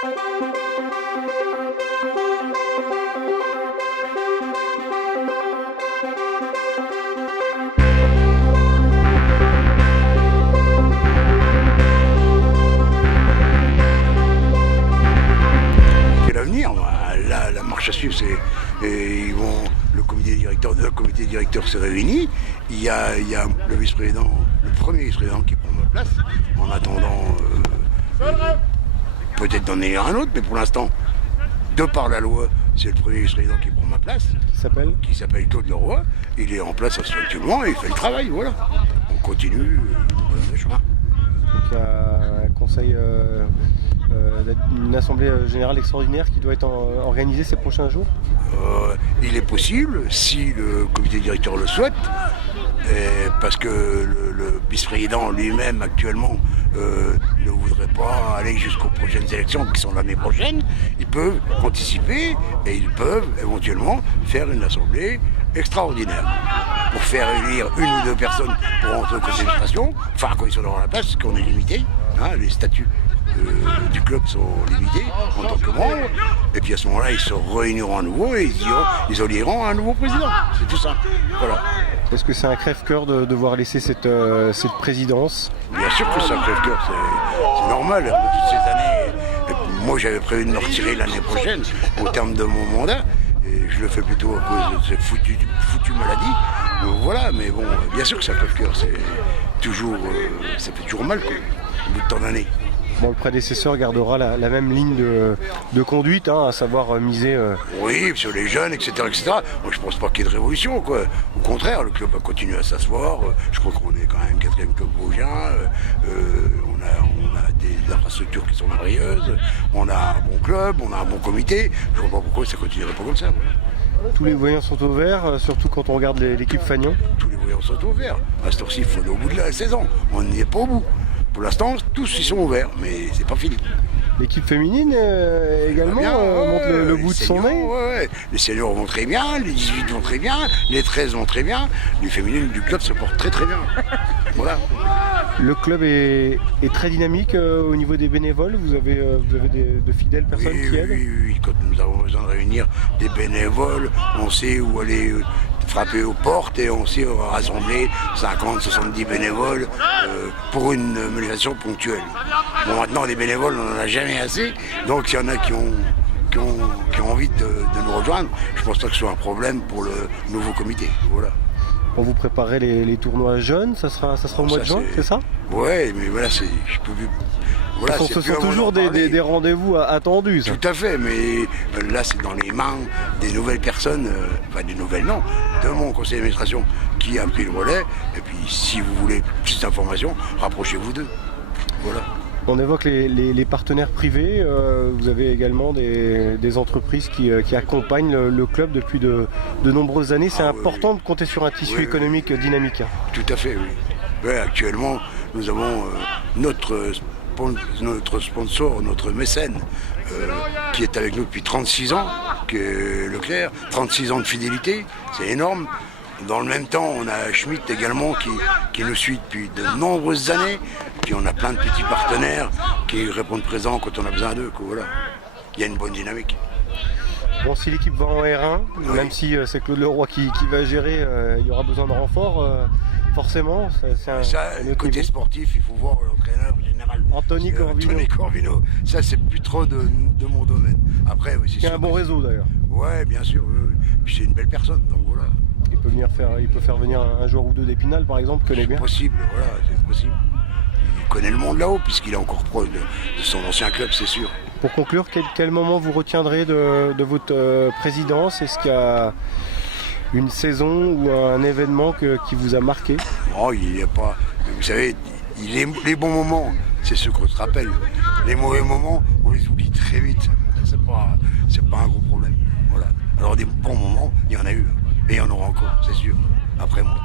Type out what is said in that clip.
C'est l'avenir. Là, la marche à suivre, c'est le comité directeur s'est réuni. Il y a le vice-président, le premier vice-président qui prend ma place. En attendant, peut-être d'en avoir un autre, mais pour l'instant, de par la loi, c'est le premier vice-président qui prend ma place. Qui s'appelle Claude Leroy. Il est en place actuellement et il fait le travail, voilà. On continue le chemin. Donc il y a un conseil, une assemblée générale extraordinaire qui doit être organisée ces prochains jours. Il est possible, si le comité directeur le souhaite, parce que le vice-président lui-même actuellement ne voudrait pas aller jusqu'aux prochaines élections qui sont l'année prochaine. Ils peuvent anticiper et ils peuvent éventuellement faire une assemblée extraordinaire pour faire élire une ou deux personnes pour rentrer au conseil d'administration, enfin quand ils sont dans la place, parce qu'on est limité, hein, les statuts du club sont limités en tant que membre, et puis à ce moment-là ils se réuniront à nouveau et ils éliront un nouveau président, c'est tout ça. Voilà. Est-ce que c'est un crève-cœur de devoir laisser cette présidence? Bien sûr que c'est un crève-cœur, c'est normal, après toutes ces années. Moi j'avais prévu de me retirer l'année prochaine au terme de mon mandat, et je le fais plutôt à cause de cette foutue maladie. Donc voilà, mais bon, bien sûr que c'est un crève-cœur, c'est toujours, ça fait toujours mal quoi, au bout de tant d'années. Bon, le prédécesseur gardera la même ligne de conduite, hein, à savoir miser... Oui, sur les jeunes, etc. Moi, je pense pas qu'il y ait de révolution, quoi. Au contraire, le club va continuer à s'asseoir. Je crois qu'on est quand même 4e club vosgien. On a des infrastructures qui sont merveilleuses. On a un bon club, on a un bon comité. Je vois pas pourquoi ça continuerait pas comme ça. Voilà. Tous les voyants sont au vert, surtout quand on regarde l'équipe Fagnon. Tous les voyants sont au vert. À cette heure-ci, il faut aller au bout de la saison. On n'y est pas au bout. Pour l'instant, tous ils sont ouverts, mais c'est pas fini. L'équipe féminine également monte le bout de son nez. Ouais. Les seniors vont très bien, les 18 vont très bien, les 13 vont très bien. Les féminines du club se portent très très bien. Voilà. Le club est très dynamique au niveau des bénévoles. Vous avez de fidèles personnes qui aident. Oui, quand nous avons besoin de réunir des bénévoles, on sait où aller frapper aux portes et on sait rassembler 50-70 bénévoles pour une manifestation ponctuelle. Bon, maintenant, les bénévoles, on n'en a jamais assez, donc il y en a qui ont envie de nous rejoindre. Je pense pas que ce soit un problème pour le nouveau comité. Voilà. Quand vous préparez les tournois jeunes, ça sera au mois de juin, c'est ça? Ouais, mais voilà, je peux plus. Voilà, ce sont toujours des rendez-vous attendus. Ça. Tout à fait, mais là c'est dans les mains des nouvelles personnes, enfin des nouvelles non, de mon conseil d'administration qui a pris le relais. Et puis si vous voulez plus d'informations, rapprochez-vous d'eux. Voilà. On évoque les partenaires privés, vous avez également des entreprises qui accompagnent le club depuis de nombreuses années. C'est important de compter sur un tissu économique dynamique. Tout à fait, oui. Ouais, actuellement, nous avons notre sponsor, notre mécène, qui est avec nous depuis 36 ans, qui est Leclerc, 36 ans de fidélité, c'est énorme. Dans le même temps, on a Schmitt également qui nous suit depuis de nombreuses années. Puis on a plein de petits partenaires qui répondent présents quand on a besoin d'eux. Voilà. Il y a une bonne dynamique. Bon, si l'équipe va en R1, même si c'est Claude Leroy qui va gérer, il y aura besoin de renfort. Forcément, le côté sportif, il faut voir l'entraîneur général. Anthony Corvino. Ça, c'est plus trop de mon domaine. Après, c'est un bon réseau d'ailleurs. Ouais, bien sûr. Puis c'est une belle personne, donc voilà. Il peut faire venir un joueur ou deux d'Épinal, par exemple, connaît bien. C'est possible, voilà, c'est possible. Il connaît le monde là-haut, puisqu'il est encore proche de son ancien club, c'est sûr. Pour conclure, quel moment vous retiendrez de votre présidence? Est-ce qu'il y a une saison ou un événement qui vous a marqué? Non, il n'y a pas. Vous savez, les bons moments, c'est ceux qu'on se rappelle. Les mauvais moments, on les oublie très vite. C'est pas un gros problème. Voilà. Alors des bons moments, il y en a eu. Et il y en aura encore, c'est sûr, après moi.